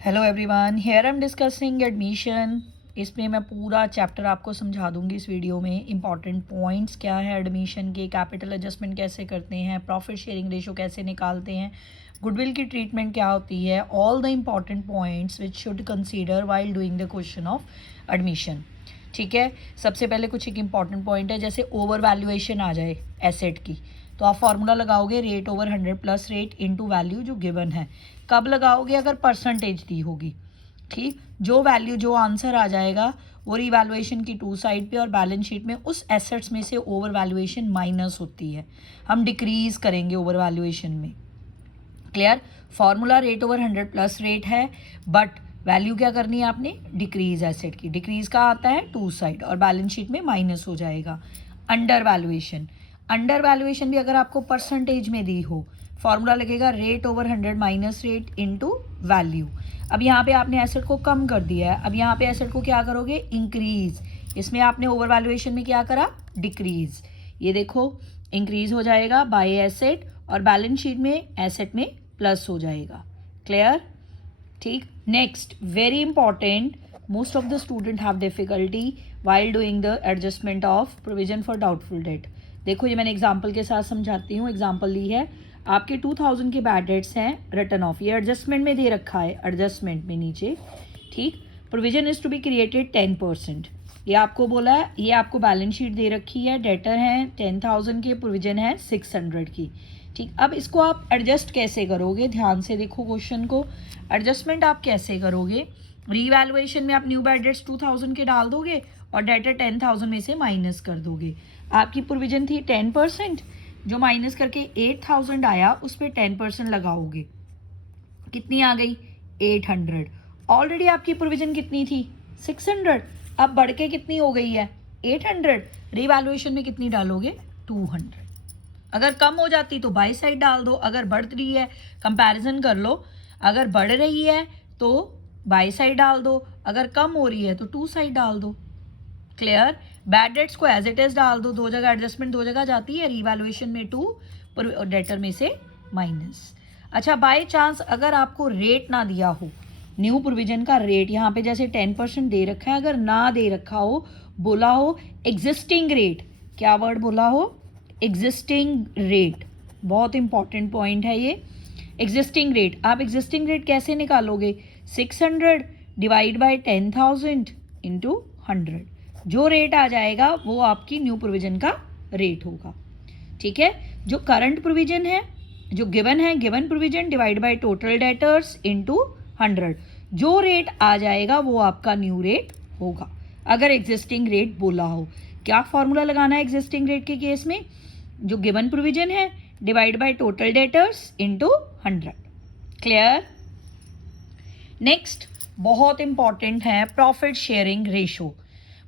Hello everyone, here I am discussing admission. इसमें मैं पूरा चैप्टर आपको समझा दूंगी इस वीडियो में। इंपॉर्टेंट पॉइंट्स क्या है एडमिशन के, कैपिटल एडजस्टमेंट कैसे करते हैं, प्रॉफिट शेयरिंग रेशो कैसे निकालते हैं, गुडविल की ट्रीटमेंट क्या होती है, all the important points which should consider while doing the question of admission. ठीक है, सबसे पहले कुछ एक इम्पॉर्टेंट पॉइंट है, जैसे ओवर वैल्यूएशन आ जाए एसेट की तो आप फॉर्मूला लगाओगे rate over 100 plus rate into value जो गिवन है। कब लगाओगे? अगर परसेंटेज दी होगी। ठीक, जो वैल्यू जो आंसर आ जाएगा वो रिवैल्यूएशन की टू साइड पे और बैलेंस शीट में उस एसेट्स में से ओवर वैल्यूएशन माइनस होती है, हम डिक्रीज करेंगे ओवर वैल्यूएशन में। Clear? Formula rate over 100 plus rate है, बट वैल्यू क्या करनी है आपने? डिक्रीज एसेट की। डिक्रीज का आता है टू साइड और बैलेंस शीट में माइनस हो जाएगा। अंडर वैल्यूएशन, अंडर वैल्यूएशन भी अगर आपको परसेंटेज में दी हो, फॉर्मूला लगेगा rate over 100 minus rate into value. अब यहाँ पे आपने एसेट को कम कर दिया है, अब यहाँ पे एसेट को क्या करोगे? इंक्रीज। इसमें आपने ओवर वैल्यूएशन में क्या करा? डिक्रीज। ये देखो इंक्रीज हो जाएगा बाय एसेट और बैलेंस शीट में एसेट में प्लस हो जाएगा। क्लियर? ठीक। Next, very important, most of the student have difficulty while doing the adjustment of provision for doubtful debt. देखो ये मैंने एग्जाम्पल के साथ समझाती हूँ। एग्जाम्पल ली है आपके 2000 के बैड डेट्स हैं रिटर्न ऑफ, ये एडजस्टमेंट में दे रखा है, एडजस्टमेंट में नीचे। ठीक, provision is to be created 10%, ये आपको बोला है, ये आपको बैलेंस शीट दे रखी है, डेटर हैं 10,000 के, प्रोविजन है 600 की। ठीक, अब इसको आप एडजस्ट कैसे करोगे? ध्यान से देखो क्वेश्चन को। एडजस्टमेंट आप कैसे करोगे? रीवैल्यूएशन में आप न्यू बैड डेट्स 2000 के डाल दोगे और डेटर 10,000 में से माइनस कर दोगे। आपकी प्रोविजन थी 10%, जो माइनस करके 8,000 आया उस पर 10% लगाओगे, कितनी आ गई? 800। ऑलरेडी आपकी प्रोविजन कितनी थी? 600, अब बढ़ के कितनी हो गई है? 800। रिवैल्यूएशन में कितनी डालोगे? 200। अगर कम हो जाती तो बाई साइड डाल दो, अगर बढ़ रही है कंपैरिजन कर लो, अगर बढ़ रही है तो बाई साइड डाल दो, अगर कम हो रही है तो टू साइड डाल दो। क्लियर? बैड डेट्स को एज इट इज डाल दो, दो जगह एडजस्टमेंट दो जगह जाती है, रिवैल्यूएशन में 2 और डेटर में से माइनस। अच्छा, बाय चांस अगर आपको रेट ना दिया हो, न्यू प्रोविजन का रेट यहाँ पे जैसे 10% दे रखा है, अगर ना दे रखा हो, बोला हो एग्जिस्टिंग रेट, क्या वर्ड बोला हो? Existing rate. बहुत इंपॉर्टेंट पॉइंट है ये, एग्जिस्टिंग रेट। आप एग्जिस्टिंग रेट कैसे निकालोगे? 600 डिवाइड बाय 10,000 इंटू 100। जो रेट आ जाएगा वो आपकी न्यू प्रोविजन का रेट होगा। ठीक है, जो करंट प्रोविजन है, जो गिवन है, given provision divide by total debtors into 100, जो रेट आ जाएगा वो आपका न्यू रेट होगा अगर एग्जिस्टिंग रेट बोला हो। क्या फॉर्मूला लगाना है एग्जिस्टिंग रेट के केस में? जो गिवन प्रोविजन है divide by total debtors into 100। Clear? Next, बहुत इंपॉर्टेंट है profit sharing ratio.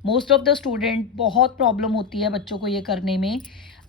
Most of the student, बहुत प्रॉब्लम होती है बच्चों को ये करने में।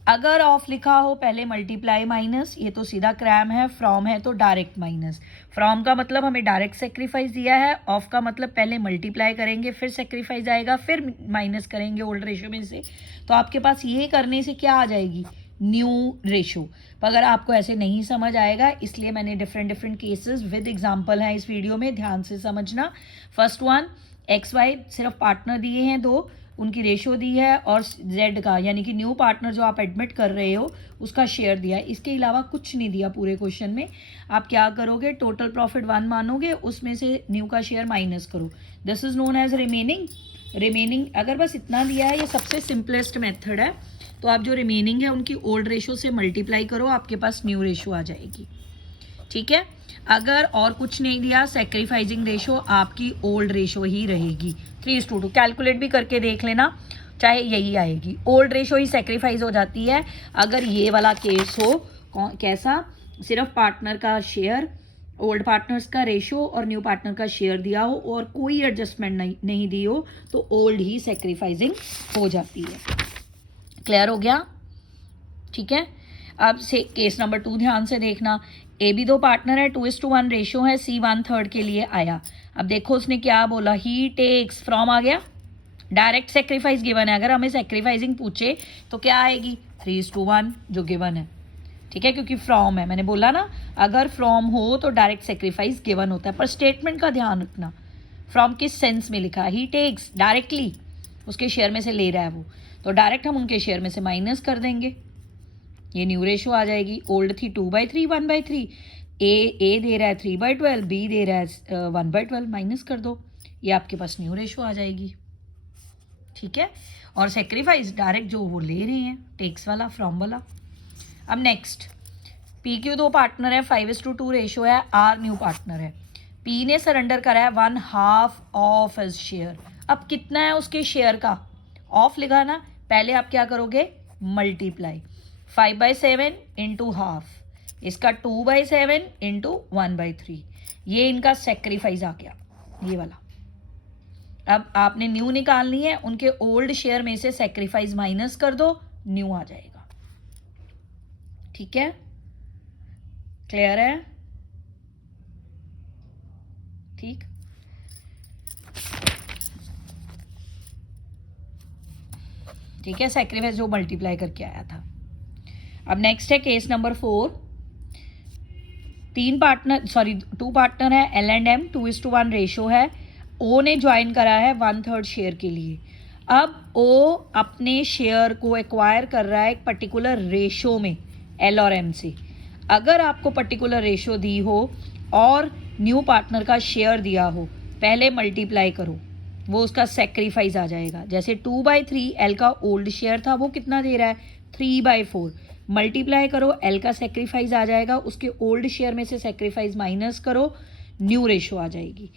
अगर ऑफ लिखा हो पहले मल्टीप्लाई माइनस, ये तो सीधा क्रैम है, फ्रॉम है तो डायरेक्ट माइनस। फ्रॉम का मतलब हमें डायरेक्ट सेक्रीफाइस दिया है, ऑफ का मतलब पहले मल्टीप्लाई करेंगे फिर सेक्रीफाइस आएगा फिर माइनस करेंगे ओल्ड रेशो में से। तो आपके पास ये करने से क्या आ जाएगी? New ratio. पर अगर आपको ऐसे नहीं समझ आएगा, इसलिए मैंने डिफरेंट केसेस विद एग्जांपल हैं इस वीडियो में, ध्यान से समझना। फर्स्ट वन, एक्स वाई सिर्फ पार्टनर दिए हैं दो, उनकी रेशो दी है, और जेड का यानी कि न्यू पार्टनर जो आप एडमिट कर रहे हो उसका शेयर दिया है। इसके अलावा कुछ नहीं दिया पूरे क्वेश्चन में। आप क्या करोगे? टोटल प्रॉफिट 1 मानोगे, उसमें से न्यू का शेयर माइनस करो, this is known as remaining. Remaining अगर बस इतना दिया है, ये सबसे सिंपलेस्ट मेथड है, तो आप जो रिमेनिंग है उनकी ओल्ड रेशो से मल्टीप्लाई करो, आपके पास न्यू रेशो आ जाएगी। ठीक है, अगर और कुछ नहीं दिया, सेक्रीफाइसिंग रेशो आपकी ओल्ड रेशो ही रहेगी। 3:2 कैलकुलेट भी करके देख लेना, चाहे यही आएगी, ओल्ड रेशो ही सेक्रीफाइस हो जाती है अगर ये वाला केस हो। कैसा? सिर्फ पार्टनर का शेयर, ओल्ड पार्टनर्स का रेशो और न्यू पार्टनर का शेयर दिया हो और कोई एडजस्टमेंट नहीं दी हो, तो ओल्ड ही सेक्रीफाइसिंग हो जाती है। क्लियर हो गया? ठीक है, अब से केस नंबर 2 ध्यान से देखना। ए भी दो पार्टनर है, 2:1 रेशो है, सी 1/3 के लिए आया। अब देखो उसने क्या बोला, ही टेक्स, फ्रॉम आ गया, डायरेक्ट सेक्रीफाइस गिवन है, अगर हमें सेक्रीफाइसिंग पूछे तो क्या आएगी? 3:1 जो गिवन है। ठीक है, क्योंकि फ्रॉम है, मैंने बोला ना अगर फ्रॉम हो तो डायरेक्ट सेक्रीफाइस गिवन होता है, पर स्टेटमेंट का ध्यान रखना फ्रॉम किस सेंस में लिखा है। ही टेक्स डायरेक्टली उसके शेयर में से ले रहा है वो, तो डायरेक्ट हम उनके शेयर में से माइनस कर देंगे, ये न्यू रेशो आ जाएगी। ओल्ड थी 2/3 1/3, ए दे रहा है 3/12, बी दे रहा है 1/12, माइनस कर दो, ये आपके पास न्यू रेशो आ जाएगी। ठीक है, और सेक्रीफाइस डायरेक्ट जो वो ले रहे हैं टेक्स वाला, फ्रॉम वाला। अब नेक्स्ट, पी क्यू दो पार्टनर है, 5:2 रेशो है, आर न्यू पार्टनर है। पी ने सरेंडर करा है 1/2 ऑफ हिज शेयर। अब कितना है उसके शेयर का, ऑफ लिखा ना, पहले आप क्या करोगे, मल्टीप्लाई 5/7 इंटू हाफ, इसका 2/7 इंटू 1/3, ये इनका सेक्रीफाइस आ गया, ये वाला। अब आपने न्यू निकालनी है, उनके ओल्ड शेयर में से सेक्रीफाइस माइनस कर दो, न्यू आ जाएगा। ठीक है, क्लियर है? ठीक, ठीक है, सेक्रीफाइस जो मल्टीप्लाई करके आया था। अब नेक्स्ट है केस नंबर 4, 2 पार्टनर है, एल एंड एम, 2:1 रेशो है। ओ ने ज्वाइन करा है 1/3 शेयर के लिए। अब ओ अपने शेयर को एक्वायर कर रहा है एक पर्टिकुलर रेशो में एल और एम से। अगर आपको पर्टिकुलर रेशो दी हो और न्यू पार्टनर का शेयर दिया हो, पहले मल्टीप्लाई करो, वो उसका सेक्रीफाइस आ जाएगा। जैसे 2/3 एल का ओल्ड शेयर था, वो कितना दे रहा है 3/4, मल्टीप्लाई करो, एल का सेक्रीफाइस आ जाएगा, उसके ओल्ड शेयर में से सेक्रीफाइस माइनस करो, न्यू रेशो आ जाएगी।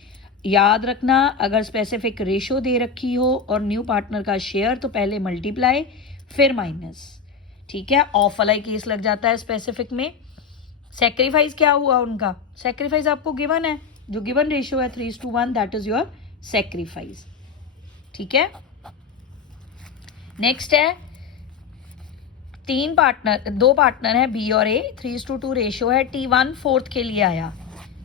याद रखना, अगर स्पेसिफिक रेशो दे रखी हो और न्यू पार्टनर का शेयर, तो पहले मल्टीप्लाई फिर माइनस। ठीक है, ऑफ वाला केस लग जाता है स्पेसिफिक में। सेक्रीफाइस क्या हुआ उनका, सेक्रीफाइस आपको गिवन है, जो गिवन रेशो है 3:1, दैट इज योर सेक्रीफाइस। ठीक है, नेक्स्ट है 2 पार्टनर है, बी और ए, 3:2 रेशो है, टी 1/4 के लिए आया।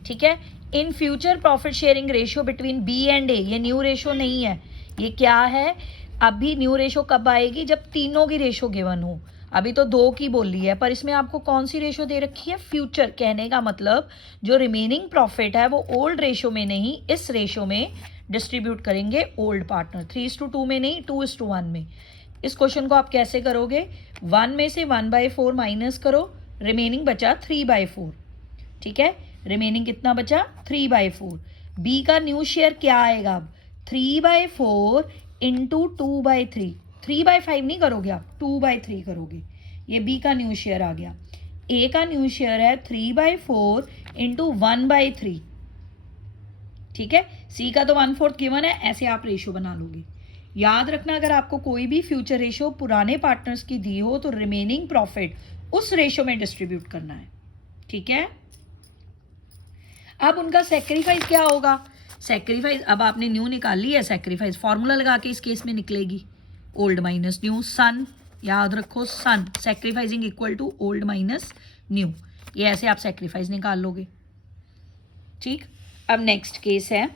ठीक है, in future profit sharing ratio between B and A, ये न्यू रेशो नहीं है, ये क्या है, अभी न्यू रेशो कब आएगी, जब तीनों की रेशो गिवन हो। अभी तो 2 की बोली है, पर इसमें आपको कौन सी रेशो दे रखी है, फ्यूचर। कहने का मतलब जो रिमेनिंग प्रॉफिट है वो ओल्ड रेशो में नहीं, इस रेशो में डिस्ट्रीब्यूट करेंगे ओल्ड पार्टनर, 3:2 में नहीं, 2:1 में। इस क्वेश्चन को आप कैसे करोगे, 1 में से 1/4 माइनस करो, रिमेनिंग बचा 3/4। ठीक है, रिमेनिंग कितना बचा 3/4। बी का न्यू शेयर क्या आएगा, अब 3/4 इंटू 2/3, 3/5 नहीं करोगे आप, 2/3 करोगे, ये बी का न्यू शेयर आ गया। ए का न्यू शेयर है 3/4 इंटू 1/3। ठीक है, सी का तो 1/4 गिवन है, ऐसे आप रेशो बना लोगे। याद रखना, अगर आपको कोई भी फ्यूचर रेशो पुराने पार्टनर्स की दी हो, तो रिमेनिंग प्रॉफिट उस रेशो में डिस्ट्रीब्यूट करना है। ठीक है, अब उनका सेक्रीफाइस क्या होगा, सेक्रीफाइस अब आपने न्यू निकाल ली है, सेक्रीफाइस फॉर्मूला लगा के इस केस में निकलेगी, ओल्ड माइनस न्यू, सन, याद रखो सन, sacrificing equal to old minus new, ये ऐसे आप सेक्रीफाइस निकाल लोगे। ठीक, अब नेक्स्ट केस है,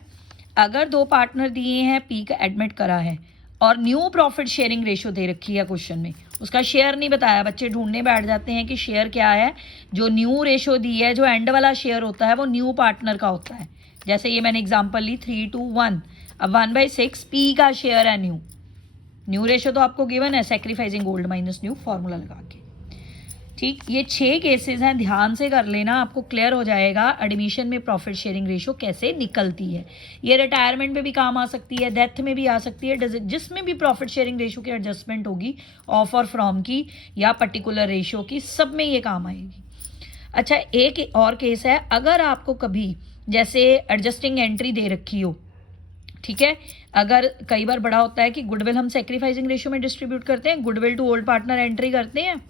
अगर 2 पार्टनर दिए हैं, पी का एडमिट करा है और न्यू प्रॉफिट शेयरिंग रेशो दे रखी है क्वेश्चन में, उसका शेयर नहीं बताया, बच्चे ढूंढने बैठ जाते हैं कि शेयर क्या है। जो न्यू रेशो दी है, जो एंड वाला शेयर होता है वो न्यू पार्टनर का होता है। जैसे ये मैंने एग्जांपल ली 3:1, अब 1/6 पी का शेयर है न्यू, न्यू रेशो तो आपको गिवन है, sacrificing old minus new formula लगा के। ठीक, ये 6 केसेस हैं, ध्यान से कर लेना, आपको क्लियर हो जाएगा एडमिशन में प्रॉफिट शेयरिंग रेशो कैसे निकलती है। ये रिटायरमेंट में भी काम आ सकती है, डेथ में भी आ सकती है, जिसमें भी प्रॉफिट शेयरिंग रेशो की एडजस्टमेंट होगी, ऑफ और फ्रॉम की या पर्टिकुलर रेशो की, सब में ये काम आएगी। अच्छा, एक और केस है, अगर आपको कभी जैसे एडजस्टिंग एंट्री दे रखी हो, ठीक है, अगर कई बार बड़ा होता है कि गुडविल हम सेक्रीफाइसिंग रेशो में डिस्ट्रीब्यूट करते हैं, goodwill to old partner entry करते हैं,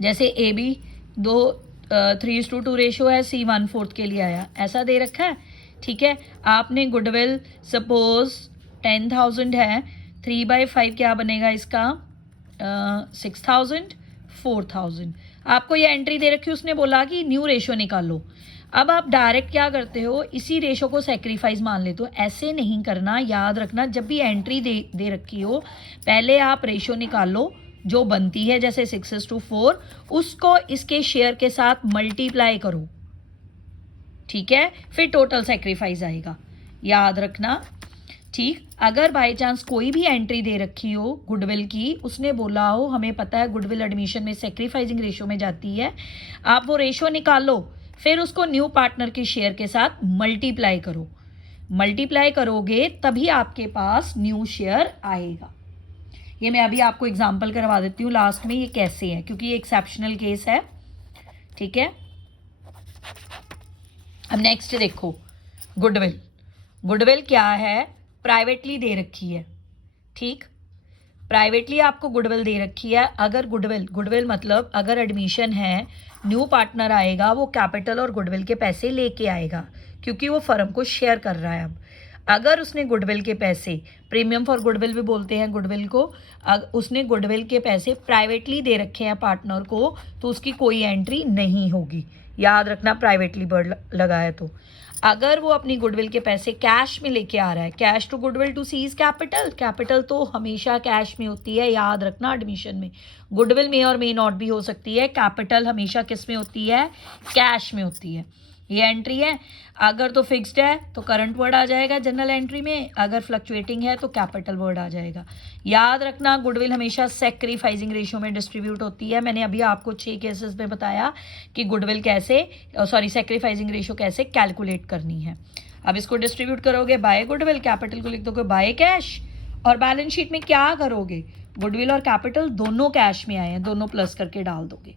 जैसे ए बी 3:2 रेशो है, सी 1/4 के लिए आया, ऐसा दे रखा है। ठीक है, आपने गुडविल सपोज 10,000 है, 3/5 क्या बनेगा इसका 6,000, 4,000। आपको ये एंट्री दे रखी है, उसने बोला कि न्यू रेशो निकालो। अब आप डायरेक्ट क्या करते हो, इसी रेशो को सेक्रीफाइस मान लेते हो, ऐसे नहीं करना। याद रखना, जब भी एंट्री दे रखी हो, पहले आप रेशो निकालो, जो बनती है जैसे 6:4, उसको इसके शेयर के साथ मल्टीप्लाई करो, ठीक है, फिर टोटल सेक्रीफाइस आएगा, याद रखना। ठीक, अगर बाय चांस कोई भी एंट्री दे रखी हो गुडविल की, उसने बोला हो हमें पता है गुडविल एडमिशन में सेक्रीफाइसिंग रेशो में जाती है, आप वो रेशो निकालो, फिर उसको न्यू पार्टनर के शेयर के साथ मल्टीप्लाई करो, मल्टीप्लाई करोगे तभी आपके पास न्यू शेयर आएगा। ये मैं अभी आपको एग्जांपल करवा देती हूँ लास्ट में ये कैसे है, क्योंकि ये एक्सेप्शनल केस है, ठीक है। अब नेक्स्ट देखो, गुडविल, गुडविल क्या है, प्राइवेटली दे रखी है, ठीक, प्राइवेटली आपको गुडविल दे रखी है। अगर गुडविल, गुडविल मतलब अगर एडमिशन है, न्यू पार्टनर आएगा, वो कैपिटल और गुडविल के पैसे लेके आएगा, क्योंकि वो फर्म को शेयर कर रहा है। अब अगर उसने गुडविल के पैसे, प्रीमियम फॉर गुडविल भी बोलते हैं गुडविल को, उसने गुडविल के पैसे प्राइवेटली दे रखे हैं पार्टनर को, तो उसकी कोई एंट्री नहीं होगी, याद रखना, प्राइवेटली वर्ड लगा है तो। अगर वो अपनी गुडविल के पैसे कैश में लेके आ रहा है, cash to goodwill to C's capital, capital तो हमेशा कैश में होती है, याद रखना एडमिशन में। गुडविल में और मे नॉट भी हो सकती है, कैपिटल हमेशा किस में होती है, कैश में होती है। ये एंट्री है, अगर तो फिक्स्ड है तो करंट वर्ड आ जाएगा जनरल एंट्री में, अगर फ्लक्चुएटिंग है तो कैपिटल वर्ड आ जाएगा। याद रखना गुडविल हमेशा सेक्रीफाइसिंग रेशियो में डिस्ट्रीब्यूट होती है। मैंने अभी आपको 6 केसेस में बताया कि गुडविल कैसे, सॉरी, सेक्रीफाइसिंग रेशियो कैसे कैलकुलेट करनी है। अब इसको डिस्ट्रीब्यूट करोगे बाय गुडविल, कैपिटल को लिख दोगे बाय कैश, और बैलेंस शीट में क्या करोगे, गुडविल और कैपिटल दोनों कैश में आए हैं, दोनों प्लस करके डाल दोगे,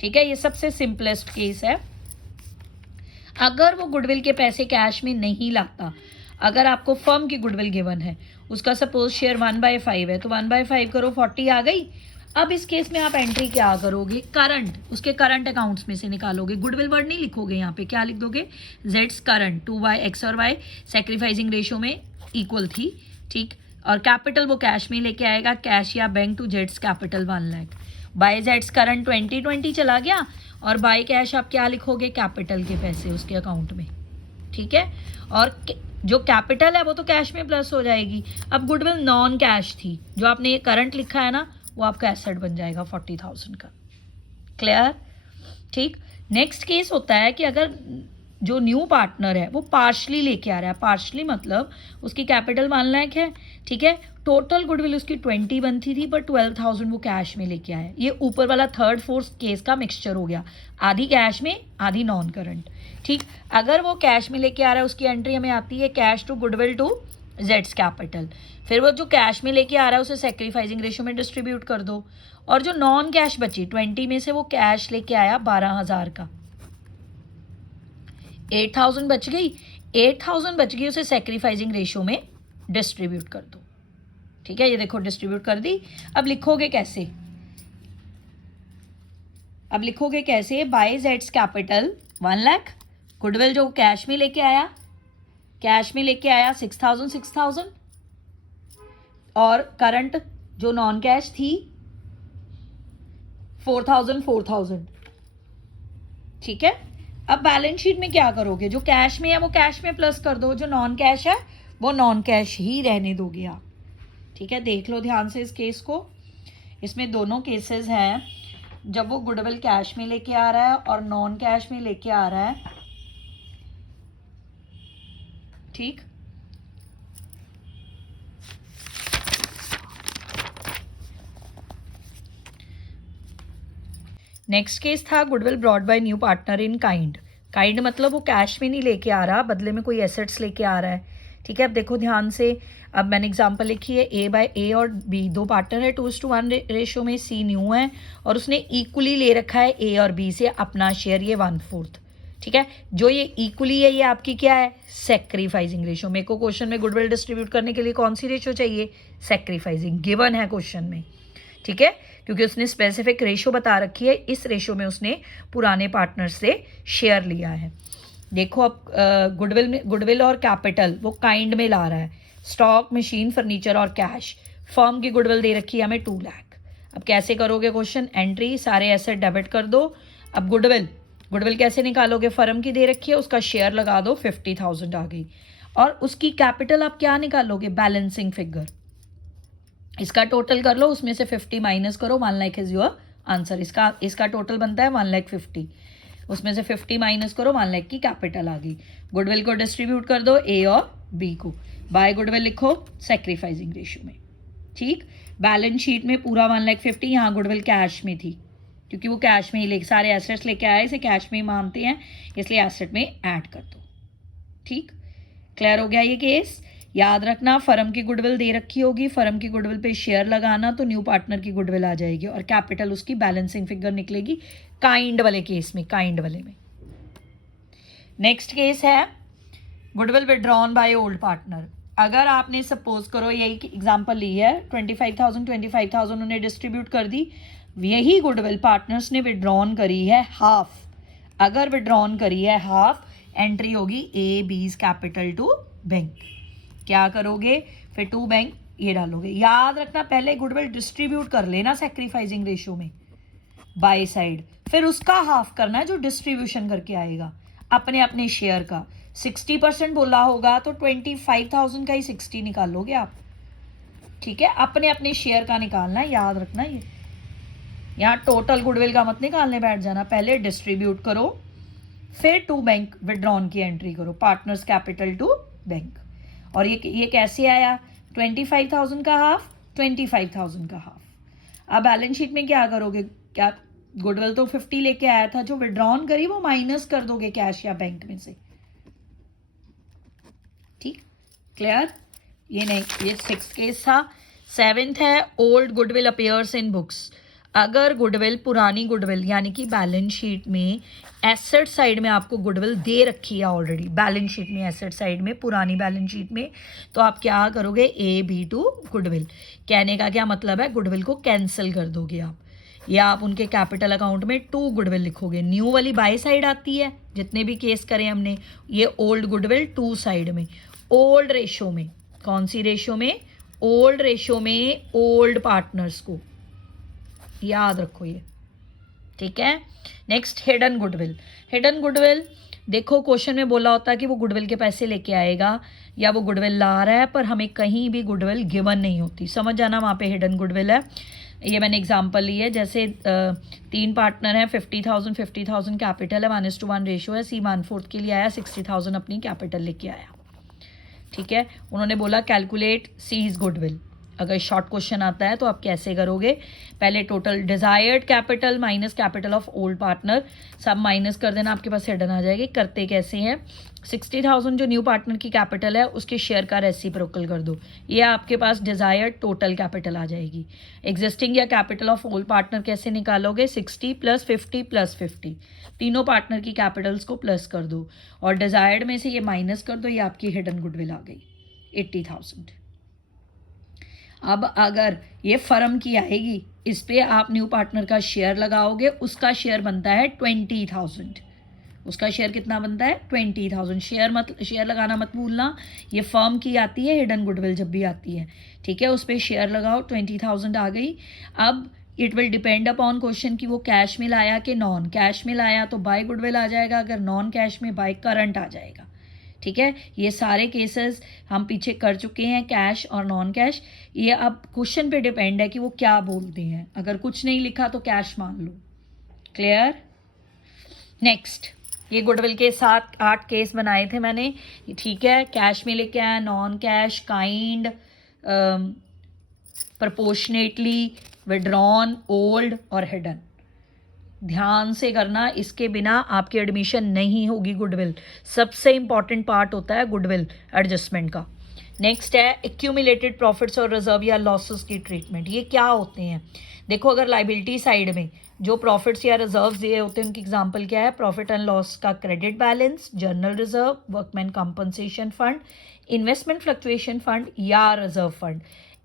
ठीक है। ये सबसे सिंपलेस्ट केस है। अगर वो गुडविल के पैसे कैश में नहीं लाता, अगर आपको फर्म की गुडविल गिवन है, उसका सपोज शेयर 1/5 है, तो 1/5 करो, 40 आ गई। अब इस केस में आप एंट्री क्या करोगे, करंट, उसके करंट अकाउंट्स में से निकालोगे, गुडविल वर्ड नहीं लिखोगे, यहाँ पे क्या लिख दोगे, जेड्स करंट, 2y x और y सेक्रीफाइसिंग रेशियो में इक्वल थी, ठीक, और कैपिटल वो कैश में लेके आएगा, कैश या बैंक टू जेड्स कैपिटल 1 लाख, बाय जेड्स करंट 2020 चला गया, और बाय कैश आप क्या लिखोगे, कैपिटल के पैसे उसके अकाउंट में, ठीक है, और जो कैपिटल है वो तो कैश में प्लस हो जाएगी। अब गुडविल नॉन कैश थी, जो आपने ये करंट लिखा है ना, वो आपका एसेट बन जाएगा 40,000 का, क्लियर, ठीक। नेक्स्ट केस होता है कि अगर जो न्यू पार्टनर है वो पार्शली लेके आ रहा है, पार्शली मतलब उसकी कैपिटल 1 लाख है, ठीक है, टोटल गुडविल उसकी 20 बनती थी, पर 12,000 वो कैश में लेके आया। ये ऊपर वाला थर्ड फोर्थ केस का मिक्सचर हो गया, आधी कैश में आधी नॉन करंट, ठीक। अगर वो कैश में लेके आ रहा है, उसकी एंट्री हमें आती है कैश टू गुडविल टू जेड्स कैपिटल, फिर वो जो कैश में लेके आ रहा है उसे सेक्रीफाइसिंग रेशियो में डिस्ट्रीब्यूट कर दो, और जो नॉन कैश बची 20 में से वो कैश लेके आया 12,000 का, 8,000 बच गई, 8,000 बच गई, उसे सेक्रीफाइसिंग रेशियो में डिस्ट्रीब्यूट कर दो, ठीक है। ये देखो डिस्ट्रीब्यूट कर दी। अब लिखोगे कैसे, अब लिखोगे कैसे, बाय जेड्स कैपिटल 1 लाख, गुडविल जो कैश में लेके आया, कैश में लेके आया 6,000, और करंट जो नॉन कैश थी 4,000, ठीक है। अब बैलेंस शीट में क्या करोगे, जो कैश में है वो कैश में प्लस कर दो, जो नॉन कैश है वो नॉन कैश ही रहने दोगे आप, ठीक है। देख लो ध्यान से इस केस को, इसमें दोनों केसेस हैं, जब वो गुडविल कैश में लेके आ रहा है और नॉन कैश में लेके आ रहा है, ठीक। नेक्स्ट केस था goodwill brought by new partner in kind, kind मतलब वो कैश में नहीं लेके आ रहा, बदले में कोई एसेट्स लेके आ रहा है, ठीक है। अब देखो ध्यान से, अब मैंने एग्जांपल लिखी है, ए बाय ए और बी दो पार्टनर है, 2:1 रेशो में, सी न्यू है और उसने इक्वली ले रखा है ए और बी से अपना शेयर, ये 1/4, ठीक है। जो ये इक्वली है ये आपकी क्या है, सेक्रीफाइसिंग रेशो। मेरे को क्वेश्चन में गुडविल डिस्ट्रीब्यूट करने के लिए कौन सी रेशो चाहिए, सेक्रीफाइसिंग, गिवन है क्वेश्चन में, ठीक है, क्योंकि उसने स्पेसिफिक रेशो बता रखी है, इस रेशो में उसने पुराने पार्टनर से शेयर लिया है। देखो अब गुडविल और कैपिटल वो काइंड में ला रहा है, स्टॉक, मशीन, फर्नीचर और कैश, फर्म की गुडविल दे रखी है हमें 2 लाख। अब कैसे करोगे क्वेश्चन, एंट्री, सारे एसेट डेबिट कर दो। अब गुडविल कैसे निकालोगे, फर्म की दे रखी है, उसका शेयर लगा दो, 50,000 आ गई, और उसकी कैपिटल आप क्या निकालोगे, बैलेंसिंग फिगर, इसका टोटल कर लो, उसमें से 50 माइनस करो, 1 लाख इज योर आंसर। इसका टोटल बनता है 1,50,000, उसमें से 50 माइनस करो, 1 लाख की कैपिटल आ गई। गुडविल को डिस्ट्रीब्यूट कर दो ए और बी को, बाय गुडविल लिखो सैक्रिफाइसिंग रेशियो में। ठीक, बैलेंस शीट में पूरा 1,50,000, यहाँ गुडविल कैश में थी क्योंकि वो कैश में ही ले सारे एसेट्स लेके आए, इसे कैश में ही मानते हैं, इसलिए एसेट में ऐड कर दो। ठीक, क्लियर हो गया ये केस। याद रखना फर्म की गुडविल दे रखी होगी, फर्म की गुडविल पे शेयर लगाना तो न्यू पार्टनर की गुडविल आ जाएगी और कैपिटल उसकी बैलेंसिंग फिगर निकलेगी काइंड वाले केस में, काइंड वाले में। नेक्स्ट केस है goodwill withdrawn by old partner. अगर आपने सपोज करो यही एग्जांपल ली है, 25,000 उन्हें डिस्ट्रीब्यूट कर दी, यही गुडविल पार्टनर्स ने विड्रॉन करी है हाफ। अगर विड्रॉन करी है हाफ, एंट्री होगी ए बीज कैपिटल टू बैंक। क्या करोगे फिर, टू बैंक ये डालोगे। याद रखना पहले गुडविल डिस्ट्रीब्यूट कर लेना सैक्रिफाइसिंग रेशियो में बाय साइड, फिर उसका हाफ करना है जो डिस्ट्रीब्यूशन करके आएगा अपने अपने शेयर का। 60% बोला होगा तो 25,000 का ही 60 निकालोगे आप। ठीक है, अपने अपने शेयर का निकालना है, याद रखना ये। यहाँ टोटल गुडविल का मत निकालने बैठ जाना, पहले डिस्ट्रीब्यूट करो फिर टू बैंक विड्रॉन की एंट्री करो, पार्टनर्स कैपिटल टू बैंक। और ये कैसे आया, 25,000 का हाफ, 25,000 का हाफ। अब बैलेंस शीट में क्या करोगे, क्या गुडविल तो 50 लेके आया था, जो विड्रॉन करी वो माइनस कर दोगे कैश या बैंक में से। ठीक, क्लियर। ये नहीं, ये 6th केस था। 7th है ओल्ड गुडविल अपीयर्स इन बुक्स। अगर गुडविल पुरानी गुडविल यानी कि बैलेंस शीट में एसेट साइड में आपको गुडविल दे रखी है ऑलरेडी, बैलेंस शीट में एसेट साइड में पुरानी बैलेंस शीट में, तो आप क्या करोगे, ए बी टू गुडविल। कहने का क्या मतलब है, गुडविल को कैंसिल कर दोगे आप, या आप उनके कैपिटल अकाउंट में टू गुडविल लिखोगे। न्यू वाली बाय साइड आती है, जितने भी केस करें हमने, ये ओल्ड गुडविल टू साइड में, ओल्ड रेशो में। कौन सी रेशो में, ओल्ड रेशो में, ओल्ड पार्टनर्स को याद रखो ये। ठीक है, next hidden goodwill. Hidden goodwill देखो क्वेश्चन में बोला होता है कि वो गुडविल के पैसे लेके आएगा या वो गुडविल ला रहा है, पर हमें कहीं भी गुडविल गिवन नहीं होती, समझ जाना वहाँ पे हिडन गुडविल है। ये मैंने एग्जांपल ली है, जैसे 3 पार्टनर हैं, 50,000 कैपिटल है, 1:1 रेशियो है, सी 1/4 के लिए आया, 60,000 अपनी कैपिटल लेके आया। ठीक है, उन्होंने बोला कैलकुलेट सीज गुडविल। अगर शॉर्ट क्वेश्चन आता है तो आप कैसे करोगे, पहले total desired capital minus capital of old partner, सब माइनस कर देना, आपके पास हिडन आ जाएगी। करते कैसे हैं, 60,000 जो न्यू पार्टनर की कैपिटल है उसके शेयर का रेसिप्रोकल कर दो, ये आपके पास डिजायर्ड टोटल कैपिटल आ जाएगी। एग्जिस्टिंग या कैपिटल ऑफ ओल्ड पार्टनर कैसे निकालोगे, 60 + 50 + 50, तीनों पार्टनर की कैपिटल्स को प्लस कर दो और डिजायर्ड में से ये माइनस कर दो, ये आपकी हिडन गुडविल आ गई 80,000। अब अगर ये फर्म की आएगी, इस पे आप न्यू पार्टनर का शेयर लगाओगे, उसका शेयर बनता है 20,000। उसका शेयर कितना बनता है, 20,000। शेयर लगाना मत भूलना, ये फर्म की आती है हिडन गुडविल जब भी आती है। ठीक है, उस पर शेयर लगाओ, 20,000 आ गई। अब it will depend upon question कि वो कैश में लाया कि नॉन कैश में लाया, तो बाय गुडविल आ जाएगा, अगर नॉन कैश में बाय करंट आ जाएगा। ठीक है, ये सारे केसेस हम पीछे कर चुके हैं, कैश और नॉन कैश। ये अब क्वेश्चन पे डिपेंड है कि वो क्या बोलते हैं, अगर कुछ नहीं लिखा तो कैश मान लो। क्लियर। नेक्स्ट, ये गुडविल के 7-8 केस बनाए थे मैंने। ठीक है, कैश में लेके आया, non cash, kind, proportionately, withdrawn, old और हिडन। ध्यान से करना, इसके बिना आपकी एडमिशन नहीं होगी गुडविल। सबसे इंपॉर्टेंट पार्ट होता है गुडविल एडजस्टमेंट का। नेक्स्ट है एक्यूमुलेटेड प्रॉफिट्स और रिजर्व या लॉसेस की ट्रीटमेंट। ये क्या होते हैं, देखो अगर लाइबिलिटी साइड में जो प्रॉफिट्स या रिजर्व्स दिए होते हैं उनकी एग्जांपल क्या है, प्रॉफिट एंड लॉस का credit balance, journal reserve, workman compensation fund, investment fluctuation fund या रिजर्व फंड।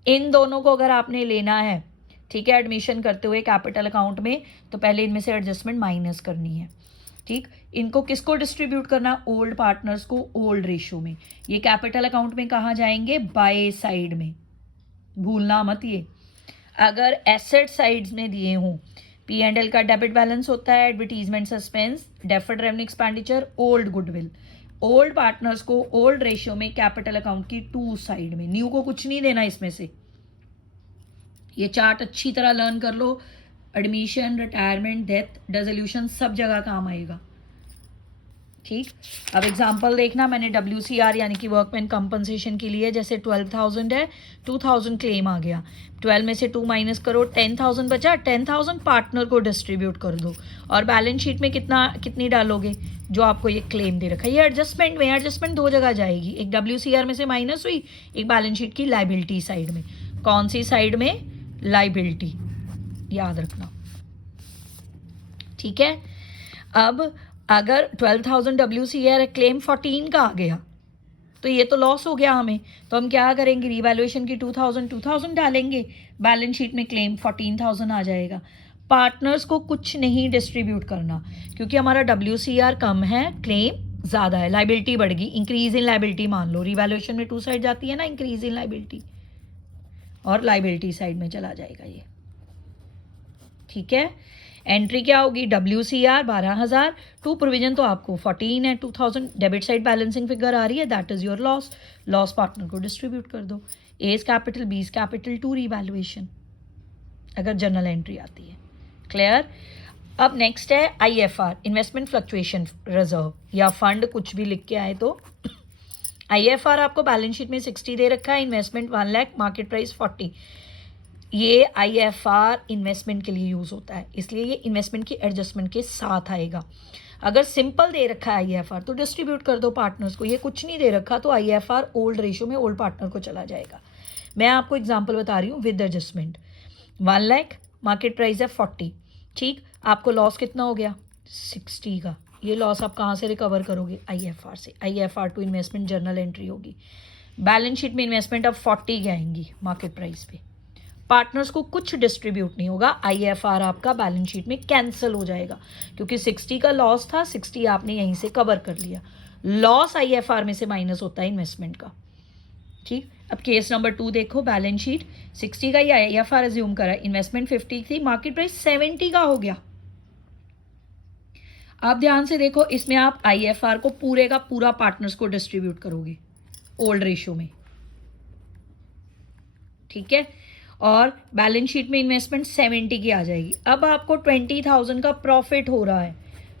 इन दोनों को अगर आपने लेना है, ठीक है, एडमिशन करते हुए कैपिटल अकाउंट में, तो पहले इनमें से एडजस्टमेंट माइनस करनी है। ठीक, इनको किसको डिस्ट्रीब्यूट करना, ओल्ड पार्टनर्स को ओल्ड रेशो में। ये कैपिटल अकाउंट में कहाँ जाएंगे, बाय साइड में, भूलना मत ये। अगर एसेट साइड्स में दिए हों, P&L का डेबिट बैलेंस होता है, advertisement suspense, deferred revenue expenditure, old goodwill. Old partners को ओल्ड रेशियो में कैपिटल अकाउंट की टू साइड में, न्यू को कुछ नहीं देना इसमें से। ये चार्ट अच्छी तरह लर्न कर लो, एडमिशन, रिटायरमेंट, डेथ, डिसोल्यूशन सब जगह काम आएगा। ठीक, अब एग्जांपल देखना, मैंने WCR यानी कि वर्कमैन कंपनसेशन के लिए जैसे 12,000 है, 2,000 क्लेम आ गया, 12 में से 2 माइनस करो, 10,000 बचा, 10,000 पार्टनर को डिस्ट्रीब्यूट कर दो और बैलेंस शीट में कितनी डालोगे जो आपको ये क्लेम दे रखा है। ये एडजस्टमेंट में, एडजस्टमेंट दो जगह जाएगी, एक WCR में से माइनस हुई, एक बैलेंस शीट की लाइबिलिटी साइड में। कौन सी साइड में? लाइबिलिटी, याद रखना। ठीक है, अब अगर 12,000 WCR क्लेम 14 का आ गया तो ये तो लॉस हो गया हमें, तो हम क्या करेंगे, रिवैल्यूएशन की 2,000 डालेंगे, बैलेंस शीट में क्लेम 14,000 आ जाएगा। पार्टनर्स को कुछ नहीं डिस्ट्रीब्यूट करना क्योंकि हमारा WCR कम है, क्लेम ज़्यादा है, लाइबिलिटी बढ़ गई, इंक्रीज इन लाइबिलिटी मान लो, रिवैल्यूएशन में 2 साइड जाती है ना, इंक्रीज इन लाइबिलिटी, और लाइबिलिटी साइड में चला जाएगा ये। ठीक है, एंट्री क्या होगी, WCR 12,000, टू प्रोविजन तो आपको 14 है, 2,000 डेबिट साइड बैलेंसिंग फिगर आ रही है, that is your loss, loss partner को डिस्ट्रीब्यूट कर दो, A's capital, B's capital, to revaluation अगर जनरल एंट्री आती है। क्लियर। अब नेक्स्ट है IFR, इन्वेस्टमेंट फ्लक्चुएशन रिजर्व या फंड, कुछ भी लिख के आए तो IFR आपको बैलेंस शीट में 60 दे रखा है, इन्वेस्टमेंट 1 लाख, मार्केट प्राइस 40। ये IFR इन्वेस्टमेंट के लिए यूज़ होता है, इसलिए ये इन्वेस्टमेंट की एडजस्टमेंट के साथ आएगा। अगर सिंपल दे रखा है IFR तो डिस्ट्रीब्यूट कर दो पार्टनर्स को, ये कुछ नहीं दे रखा तो IFR ओल्ड रेशो में ओल्ड पार्टनर को चला जाएगा। मैं आपको एग्जांपल बता रही हूँ with adjustment. 1 lakh, market price है 40, ठीक, आपको लॉस कितना हो गया 60 का। ये लॉस आप कहाँ से रिकवर करोगे, IFR से। IFR to investment journal entry होगी, बैलेंस शीट में इन्वेस्टमेंट अब 40 की आएंगी मार्केट प्राइस पे, पार्टनर्स को कुछ डिस्ट्रीब्यूट नहीं होगा, IFR आपका बैलेंस शीट में कैंसिल हो जाएगा क्योंकि 60 का लॉस था, 60 आपने यहीं से कवर कर लिया, लॉस IFR में से माइनस होता है इन्वेस्टमेंट का। ठीक, अब केस नंबर 2 देखो, बैलेंस शीट 60 का ही IFR एज्यूम करा, इन्वेस्टमेंट 50 थी, मार्केट प्राइस 70 का हो गया। आप ध्यान से देखो, इसमें आप IFR को पूरे का पूरा पार्टनर्स को डिस्ट्रीब्यूट करोगे ओल्ड रेशियो में। ठीक है, और बैलेंस शीट में इन्वेस्टमेंट 70 की आ जाएगी। अब आपको 20,000 का प्रॉफिट हो रहा है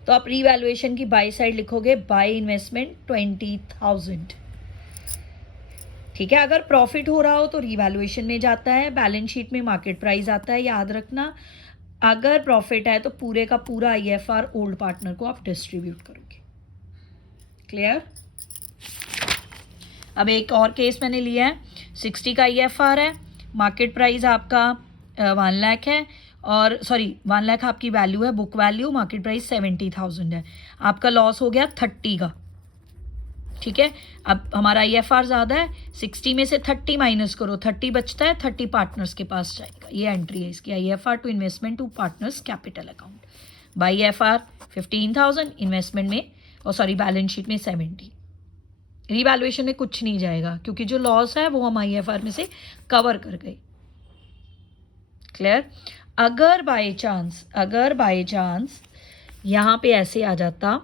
तो आप रीवैल्यूएशन की बाई साइड लिखोगे, बाई इन्वेस्टमेंट 20,000। ठीक है, अगर प्रॉफिट हो रहा हो तो रीवैल्यूएशन में जाता है, बैलेंस शीट में मार्केट प्राइस आता है, याद रखना। अगर प्रॉफिट है तो पूरे का पूरा IFR ओल्ड पार्टनर को आप डिस्ट्रीब्यूट करोगे। क्लियर। अब एक और केस मैंने लिया है, 60 का IFR है, मार्केट प्राइस आपका 1 लाख है, और सॉरी 1 लाख आपकी वैल्यू है, बुक वैल्यू, मार्केट प्राइस 70,000 है, आपका लॉस हो गया 30 का। ठीक है, अब हमारा IFR ज़्यादा है, 60 में से 30 माइनस करो, 30 बचता है, 30 पार्टनर्स के पास जाएगा, ये एंट्री है इसकी, IFR to investment to partners capital account. By IFR 15,000, investment में और सॉरी बैलेंस शीट में 70, रिवैल्यूएशन में कुछ नहीं जाएगा क्योंकि जो लॉस है वो हम IFR में से कवर कर गए। क्लियर। अगर बाय चांस यहाँ पे ऐसे आ जाता,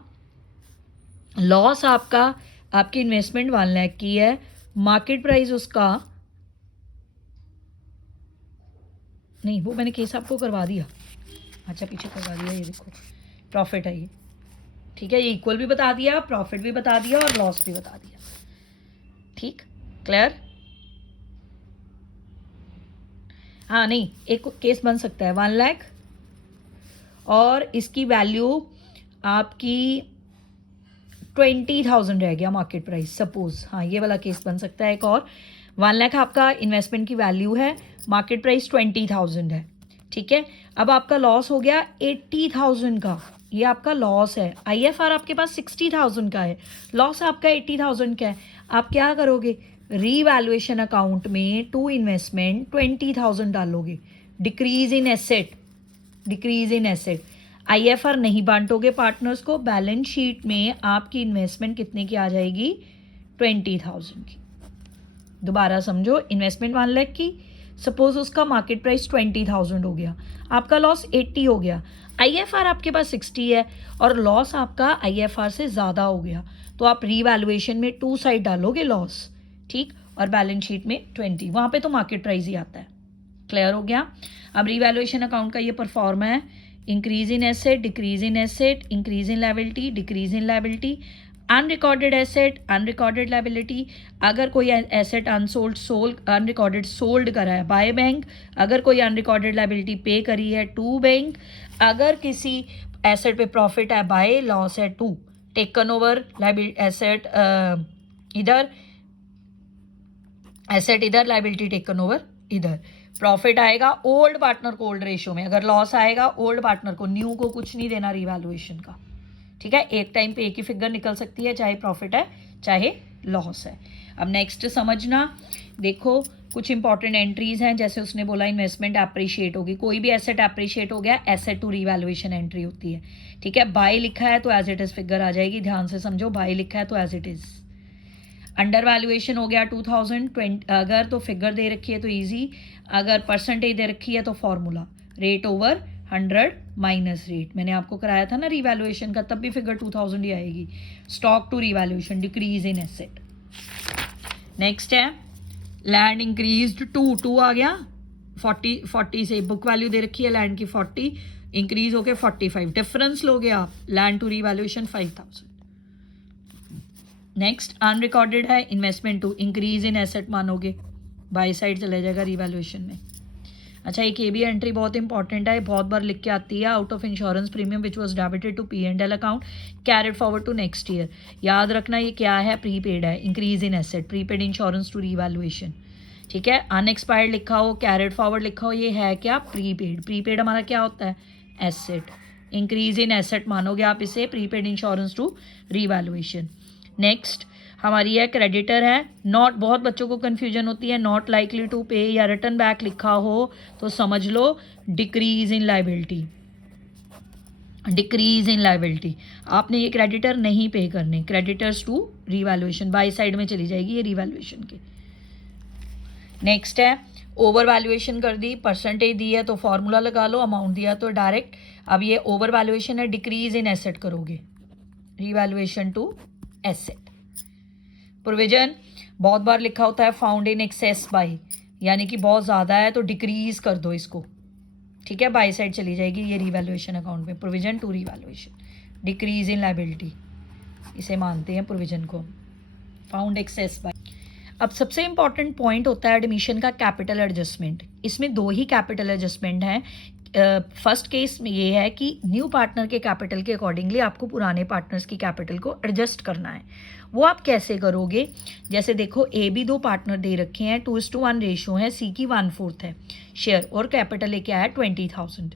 लॉस आपकी इन्वेस्टमेंट 1 लाख की है, मार्केट प्राइस उसका नहीं, वो मैंने केस आपको करवा दिया, अच्छा पीछे करवा दिया, ये देखो प्रॉफिट है ये। ठीक है, ये इक्वल भी बता दिया, प्रॉफिट भी बता दिया और लॉस भी बता दिया। ठीक, क्लियर। हाँ नहीं, एक केस बन सकता है 1 लाख और इसकी वैल्यू आपकी 20,000 रह गया मार्केट प्राइस, सपोज। हाँ, ये वाला केस बन सकता है एक और। 1 लाख आपका इन्वेस्टमेंट की वैल्यू है, मार्केट प्राइस 20,000 है। ठीक है, अब आपका लॉस हो गया 80,000 का, ये आपका लॉस है। IFR आपके पास 60,000 का है, लॉस आपका 80,000 का है। आप क्या करोगे, रीवैल्यूएशन अकाउंट में टू इन्वेस्टमेंट 20,000 डालोगे, डिक्रीज इन एसेट। IFR नहीं बांटोगे पार्टनर्स को, बैलेंस शीट में आपकी इन्वेस्टमेंट कितने की आ जाएगी, 20,000 की। दोबारा समझो, इन्वेस्टमेंट 1 लाख की, सपोज उसका मार्केट प्राइस 20,000 हो गया, आपका लॉस 80 हो गया, IFR आपके पास 60 है और लॉस आपका IFR से ज़्यादा हो गया, तो आप रीवैल्यूएशन में 2 साइड डालोगे लॉस, ठीक, और बैलेंस शीट में 20, वहाँ पे तो मार्केट प्राइस ही आता है। क्लियर हो गया। अब रीवैल्यूएशन अकाउंट का ये परफॉर्मा है, increase in asset, decrease in asset, increase in liability, decrease in liability, unrecorded asset, unrecorded liability. अगर कोई asset unsold sold unrecorded sold करा है बाय बैंक, अगर कोई अनरिकॉर्डेड लायबिलिटी पे करी है टू बैंक, अगर किसी एसेट पे प्रॉफिट है बाय, लॉस है to, taken over liability asset इधर, एसेट इधर, लायबिलिटी टेकन ओवर इधर। प्रॉफिट आएगा ओल्ड पार्टनर को ओल्ड रेशियो में, अगर लॉस आएगा ओल्ड पार्टनर को, न्यू को कुछ नहीं देना रीवैल्यूएशन का। ठीक है, एक टाइम पे एक ही फिगर निकल सकती है, चाहे प्रॉफिट है चाहे लॉस है। अब नेक्स्ट समझना, देखो कुछ इंपॉर्टेंट एंट्रीज हैं, जैसे उसने बोला इन्वेस्टमेंट एप्रिशिएट होगी, कोई भी एसेट एप्रिशिएट हो गया, एसेट टू रीवैल्यूएशन एंट्री होती है। ठीक है, बाय लिखा है तो एज इट इज फिगर आ जाएगी, ध्यान से समझो, बाय लिखा है तो as it is. Under valuation हो गया 2020, अगर तो फिगर दे रखी है तो इजी, अगर परसेंटेज दे रखी है तो formula rate over 100 minus rate. मैंने आपको कराया था ना रीवैल्यूएशन का, तब भी फिगर 2000 ही आएगी। Stock to revaluation, decrease in asset. Next है लैंड इंक्रीज टू आ गया 40 से, बुक वैल्यू दे रखी है लैंड की 40, इंक्रीज होके 45, डिफरेंस लोगे आप, land to revaluation 5000। Next unrecorded है investment to increase in asset, मानोगे बाय साइड चले जाएगा रीवैल्यूएशन में। अच्छा, एक ये भी एंट्री बहुत इंपॉर्टेंट है, बहुत बार लिख के आती है, out of insurance premium which was debited to P&L account carried forward to next year. याद रखना ये क्या है, प्रीपेड है, increase in asset, prepaid insurance to revaluation. ठीक है, अनएक्सपायर्ड लिखा हो, कैरिड फॉरवर्ड लिखा हो, ये है क्या, प्रीपेड। प्रीपेड हमारा क्या होता है, एसेट, इंक्रीज इन एसेट मानोगे आप इसे, prepaid insurance to revaluation. Next हमारी है क्रेडिटर है, नॉट, बहुत बच्चों को कन्फ्यूजन होती है, नॉट लाइकली टू पे या रिटर्न बैक लिखा हो तो समझ लो decrease in liability, decrease in liability. आपने ये क्रेडिटर नहीं पे करने, creditors to revaluation, by side में चली जाएगी ये रीवैल्यूएशन के। नेक्स्ट है ओवर वैल्यूएशन कर दी, परसेंटेज दी है तो फॉर्मूला लगा लो, अमाउंट दिया तो डायरेक्ट। अब ये ओवर वैल्यूएशन है, डिक्रीज इन एसेट करोगे, रीवैल्यूएशन टू एसेट। प्रोविजन बहुत बार लिखा होता है फाउंड इन एक्सेस बाय, यानी कि बहुत ज़्यादा है तो डिक्रीज कर दो इसको। ठीक है, बाय साइड चली जाएगी ये रीवैल्यूएशन अकाउंट में, provision to revaluation, decrease in liability, इसे मानते हैं प्रोविजन को, फाउंड एक्सेस बाय। अब सबसे इंपॉर्टेंट पॉइंट होता है एडमिशन का कैपिटल एडजस्टमेंट। इसमें दो ही कैपिटल एडजस्टमेंट हैं। फर्स्ट केस में ये है कि न्यू पार्टनर के कैपिटल के अकॉर्डिंगली आपको पुराने पार्टनर्स की कैपिटल को एडजस्ट करना है। वो आप कैसे करोगे, जैसे देखो ए बी दो पार्टनर दे रखे हैं, 2:1 रेशो है, सी की 1/4 है शेयर, और कैपिटल लेके आया 20,000।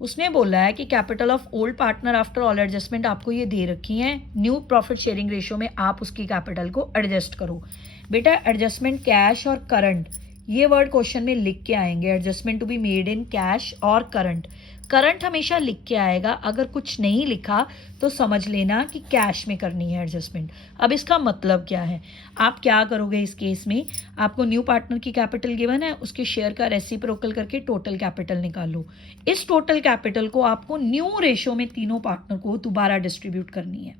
उसने बोला है कि capital of old partner after all adjustment आपको ये दे रखी हैं, न्यू प्रॉफिट शेयरिंग रेशो में आप उसकी कैपिटल को एडजस्ट करो। बेटा एडजस्टमेंट कैश और करंट, ये वर्ड क्वेश्चन में लिख के आएंगे, adjustment to be made in cash और करंट। करंट हमेशा लिख के आएगा, अगर कुछ नहीं लिखा तो समझ लेना कि कैश में करनी है एडजस्टमेंट। अब इसका मतलब क्या है, आप क्या करोगे इस केस में, आपको न्यू पार्टनर की कैपिटल गिवन है, उसके शेयर का रेसिप्रोकल करके टोटल कैपिटल निकालो। इस टोटल कैपिटल को आपको न्यू रेशो में तीनों पार्टनर को दोबारा डिस्ट्रीब्यूट करनी है।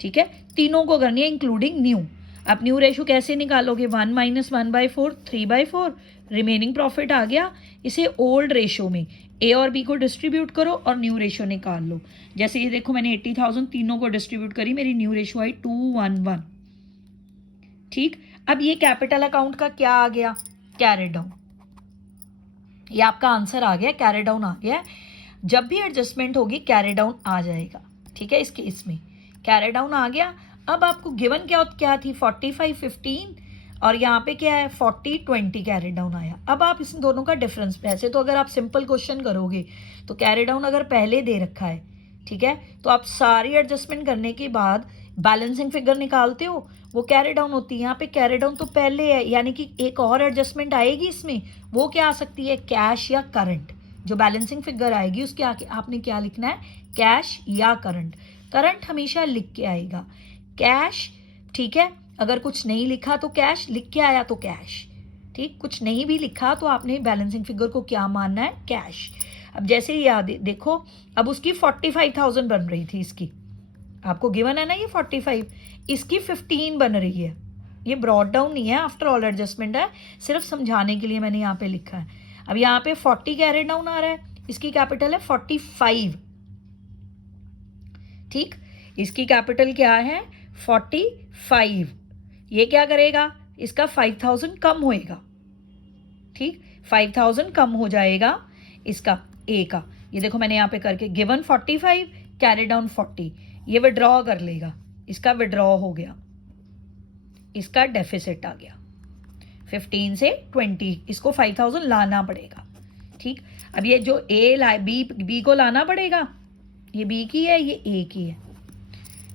ठीक है, तीनों को करनी है इंक्लूडिंग न्यू। आप न्यू रेशो कैसे निकालोगे, 1 - 1/4, 3/4, रिमेनिंग प्रॉफिट आ गया। इसे ओल्ड रेशो में ए और बी को डिस्ट्रीब्यूट करो और न्यू रेशो निकाल लो। जैसे ये देखो मैंने 80,000 तीनों को डिस्ट्रीब्यूट करी, मेरी न्यू रेशो आई 211। ठीक, अब ये कैपिटल अकाउंट का क्या आ गया, कैरी डाउन। ये आपका आंसर आ गया, कैरी डाउन आ गया। जब भी एडजस्टमेंट होगी कैरी डाउन आ जाएगा। ठीक है, इस केस में कैरी डाउन आ गया। अब आपको गिवन क्या थी, 45 15, और यहाँ पे क्या है 40 20 कैरी डाउन आया। अब आप इस दोनों का डिफरेंस, वैसे तो अगर आप सिंपल क्वेश्चन करोगे तो कैरी डाउन अगर पहले दे रखा है, ठीक है, तो आप सारी एडजस्टमेंट करने के बाद बैलेंसिंग फिगर निकालते हो, वो कैरी डाउन होती है। यहाँ पे कैरी डाउन तो पहले है, यानी कि एक और एडजस्टमेंट आएगी इसमें, वो क्या आ सकती है, कैश या करंट। जो बैलेंसिंग फिगर आएगी उसके आगे आपने क्या लिखना है, कैश या करंट। करंट हमेशा लिख के आएगा, कैश। ठीक है, अगर कुछ नहीं लिखा तो कैश, लिख के आया तो कैश। ठीक, कुछ नहीं भी लिखा तो आपने बैलेंसिंग फिगर को क्या मानना है, कैश। अब जैसे याद देखो, अब उसकी 45,000 बन रही थी, इसकी आपको गिवन है ना ये 45, इसकी 15 बन रही है। ये ब्रॉड डाउन नहीं है, आफ्टर ऑल एडजस्टमेंट है, सिर्फ समझाने के लिए मैंने यहाँ पे लिखा है। अब यहाँ पे 40 कैरेट डाउन आ रहा है, इसकी कैपिटल है 45, ठीक, इसकी कैपिटल क्या है 45। ये क्या करेगा, इसका 5000 कम होएगा, ठीक, 5000 कम हो जाएगा इसका ए का। ये देखो मैंने यहाँ पे करके गिवन 45 कैरी डाउन 40, ये विड्रॉ कर लेगा, इसका विड्रॉ हो गया, इसका डेफिसिट आ गया 15 से 20, इसको 5000 लाना पड़ेगा, ठीक। अब ये जो ए बी को लाना पड़ेगा, ये बी की है, ये ए की है,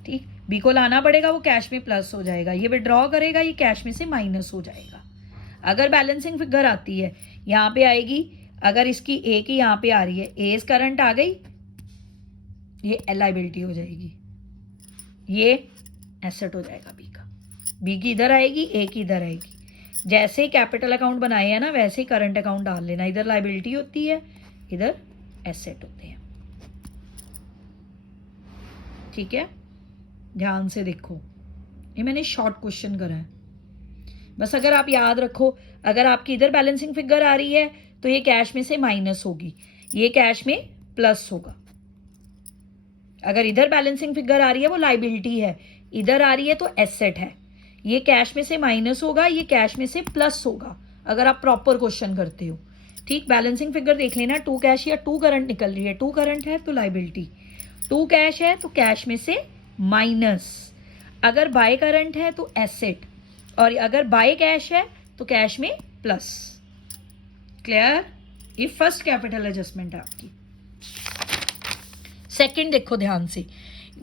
ठीक, बी को लाना पड़ेगा, वो कैश में प्लस हो जाएगा, ये विड्रॉ करेगा, ये कैश में से माइनस हो जाएगा। अगर बैलेंसिंग फिगर आती है यहाँ पे आएगी, अगर इसकी ए की यहाँ पे आ रही है, एज करंट आ गई, ये लायबिलिटी हो जाएगी, ये एसेट हो जाएगा बी का, बी की इधर आएगी, ए की इधर आएगी। जैसे ही कैपिटल अकाउंट बनाए हैं ना, वैसे ही करंट अकाउंट डाल लेना, इधर लायबिलिटी होती है, इधर एसेट होते हैं, ठीक है। ध्यान से देखो, ये मैंने शॉर्ट क्वेश्चन करा है, बस अगर आप याद रखो, अगर आपकी इधर बैलेंसिंग फिगर आ रही है तो ये कैश में से माइनस होगी, ये कैश में प्लस होगा। अगर इधर बैलेंसिंग फिगर आ रही है वो लायबिलिटी है, इधर आ रही है तो एसेट है, ये कैश में से माइनस होगा, ये कैश में से प्लस होगा, अगर आप प्रॉपर क्वेश्चन करते हो, ठीक। बैलेंसिंग फिगर देख लेना, 2 कैश या 2 करंट निकल रही है, 2 करंट है तो लायबिलिटी, 2 कैश है तो कैश में से माइनस, अगर बाय करंट है तो एसेट, और अगर बाय कैश है तो कैश में प्लस। क्लियर, ये फर्स्ट कैपिटल एडजस्टमेंट है आपकी। सेकंड देखो ध्यान से,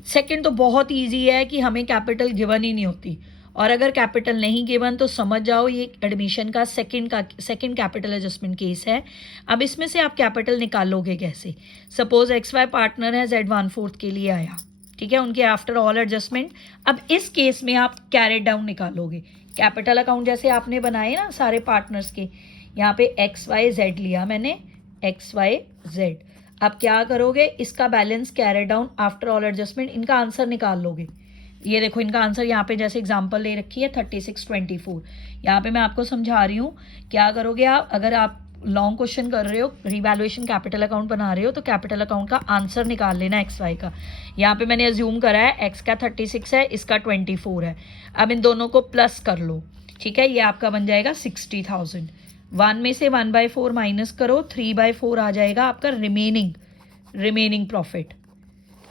सेकंड तो बहुत इजी है कि हमें कैपिटल गिवन ही नहीं होती, और अगर कैपिटल नहीं गिवन तो समझ जाओ ये एडमिशन का सेकंड कैपिटल एडजस्टमेंट केस है। अब इसमें से आप कैपिटल निकालोगे कैसे, सपोज XY पार्टनर है, Z1/4 के लिए आया, ठीक है, उनके आफ्टर ऑल एडजस्टमेंट। अब इस केस में आप कैरेट डाउन निकालोगे, कैपिटल अकाउंट जैसे आपने बनाए ना सारे पार्टनर्स के, यहाँ पे XYZ लिया मैंने, XYZ। अब क्या करोगे, इसका balance carried down after all adjustment, इनका आंसर निकाल लोगे। ये देखो इनका आंसर यहाँ पे जैसे एग्जांपल ले रखी है 3624, यहाँ पे मैं आपको समझा रही हूँ। क्या करोगे आप, अगर आप लॉन्ग क्वेश्चन कर रहे हो, रिवैल्यूएशन कैपिटल अकाउंट बना रहे हो, तो कैपिटल अकाउंट का आंसर निकाल लेना XY का। यहाँ पे मैंने अज्यूम करा है X का 36 है, इसका 24 है। अब इन दोनों को प्लस कर लो, ठीक है, ये आपका बन जाएगा 60,000। 1 में से 1/4 माइनस करो, 3/4 आ जाएगा आपका रिमेनिंग प्रॉफिट,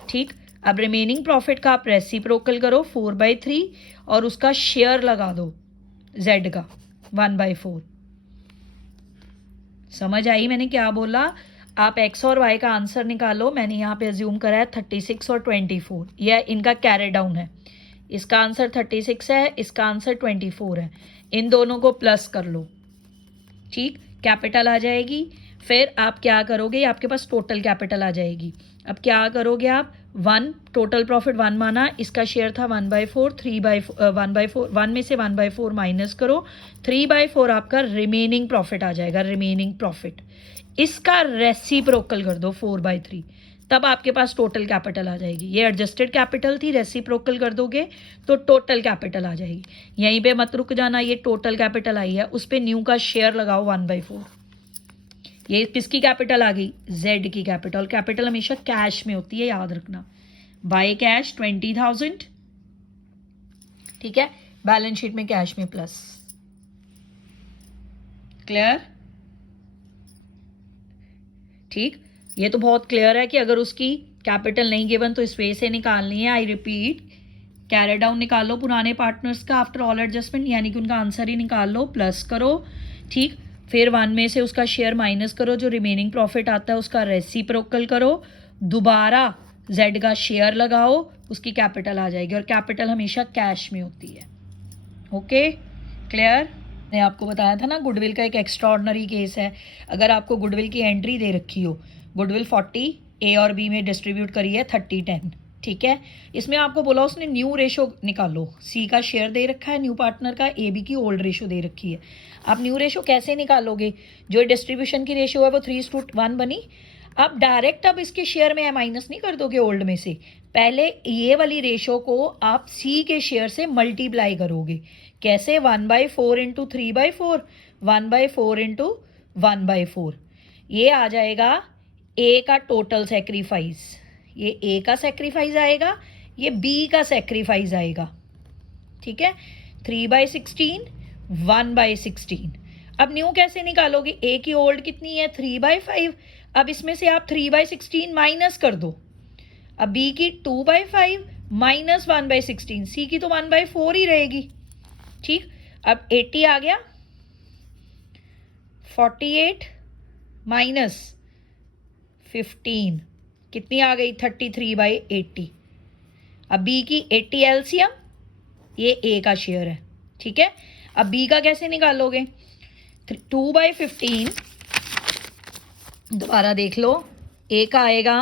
ठीक। अब रिमेनिंग प्रॉफिट का आप रेसिप्रोकल करो 4/3 और उसका शेयर लगा दो Z का 1/4। समझ आई मैंने क्या बोला। आप X और Y का आंसर निकालो, मैंने यहाँ पे अज्यूम करा है 36 और 24, यह इनका कैरेट डाउन है, इसका आंसर 36 है, इसका आंसर 24 है, इन दोनों को प्लस कर लो, ठीक, कैपिटल आ जाएगी। फिर आप क्या करोगे, आपके पास टोटल कैपिटल आ जाएगी। अब क्या करोगे आप, 1 टोटल प्रॉफिट 1 माना, इसका शेयर था 1/4, 1/4 1 में से 1/4 माइनस करो, 3/4 आपका रिमेनिंग प्रॉफिट आ जाएगा, रिमेनिंग प्रॉफिट, इसका रेसिप्रोकल कर दो 4/3, तब आपके पास टोटल कैपिटल आ जाएगी। ये एडजस्टेड कैपिटल थी, रेसिप्रोकल कर दोगे तो टोटल कैपिटल आ जाएगी। यहीं पे मत रुक जाना, ये टोटल कैपिटल आई है, उस पर न्यू का शेयर लगाओ 1/4। ये किसकी कैपिटल आ गई, Z की कैपिटल। कैपिटल हमेशा कैश में होती है, याद रखना। बाय कैश 20,000, ठीक है, बैलेंस शीट में कैश में प्लस। क्लियर, ठीक। ये तो बहुत क्लियर है कि अगर उसकी कैपिटल नहीं गिवन तो इस वे से निकालनी है। आई रिपीट, कैरेट डाउन निकालो पुराने पार्टनर्स का आफ्टर ऑल एडजस्टमेंट, यानी कि उनका आंसर ही निकाल लो, प्लस करो, ठीक। फिर 1 में से उसका शेयर माइनस करो, जो रिमेनिंग प्रॉफिट आता है उसका रेसिप्रोकल करो, दोबारा Z का शेयर लगाओ, उसकी कैपिटल आ जाएगी, और कैपिटल हमेशा कैश में होती है। Okay, clear. मैंने आपको बताया था ना, गुडविल का एक एक्स्ट्रा ऑर्डिनरी केस है। अगर आपको गुडविल की एंट्री दे रखी हो, गुडविल 40 A और B में डिस्ट्रीब्यूट करी है 30-10, ठीक है, इसमें आपको बोला उसने न्यू रेशो निकालो, C का शेयर दे रखा है न्यू पार्टनर का, AB की ओल्ड रेशो दे रखी है। आप न्यू रेशो कैसे निकालोगे, जो डिस्ट्रीब्यूशन की रेशो है वो 3:1 बनी, अब डायरेक्ट अब इसके शेयर में माइनस नहीं कर दोगे ओल्ड में से, पहले ये वाली रेशो को आप C के शेयर से मल्टीप्लाई करोगे। कैसे 1/4 इंटू 3/4, 1/4 इंटू 1/4, ये आ जाएगा ए का टोटल सेक्रीफाइस, ये ए का सेक्रीफाइस आएगा, ये बी का सेक्रीफाइस आएगा, ठीक है। 3/16, 1/16। अब न्यू कैसे निकालोगे, ए की ओल्ड कितनी है 3/5, अब इसमें से आप 3/16 माइनस कर दो। अब बी की 2/5 माइनस 1/16, सी की तो 1/4 ही रहेगी, ठीक। अब 80 आ गया, 48 माइनस 15 कितनी आ गई 33/80। अब बी की 80 एलसीएम, ये ए का शेयर है, ठीक है। अब बी का कैसे निकालोगे, 2/15, दोबारा देख लो, ए का आएगा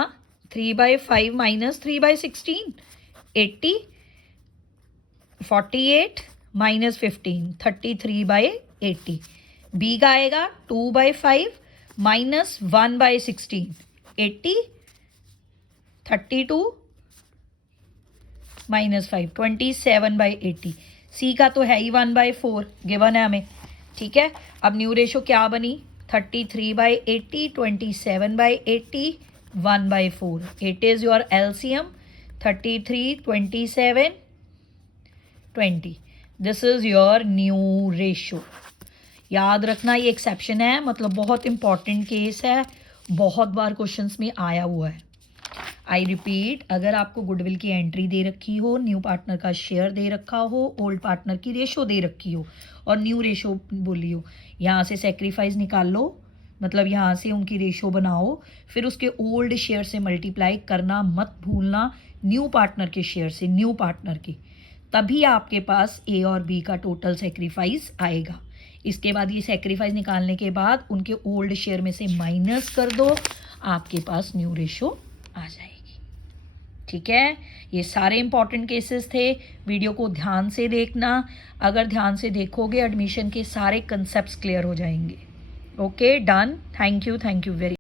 3/5 माइनस 3/16, 80, 48 माइनस 15, 33/80। बी का आएगा 2/5 माइनस 1/16, 80, 32 माइनस 5, 27/80। सी का तो है ही 1/4 गिवन है हमें, ठीक है। अब न्यू रेशो क्या बनी, 33/80, 27/80, 1/4। It is your LCM 33, 27, 20। This is your new ratio. याद रखना ये एक्सेप्शन है, मतलब बहुत इंपॉर्टेंट केस है, बहुत बार क्वेश्चंस में आया हुआ है। आई रिपीट, अगर आपको गुडविल की एंट्री दे रखी हो, न्यू पार्टनर का शेयर दे रखा हो, ओल्ड पार्टनर की रेशो दे रखी हो और न्यू रेशो बोली हो, यहाँ से सेक्रीफाइस निकाल लो, मतलब यहाँ से उनकी रेशो बनाओ, फिर उसके ओल्ड शेयर से मल्टीप्लाई करना मत भूलना, न्यू पार्टनर के शेयर से, न्यू पार्टनर के, तभी आपके पास ए और बी का टोटल सेक्रीफाइस आएगा। इसके बाद ये सेक्रीफाइस निकालने के बाद उनके ओल्ड शेयर में से माइनस कर दो, आपके पास न्यू रेशो आ जाएगी, ठीक है। ये सारे इंपॉर्टेंट केसेस थे, वीडियो को ध्यान से देखना, अगर ध्यान से देखोगे एडमिशन के सारे कंसेप्ट्स क्लियर हो जाएंगे। Okay, done, thank you very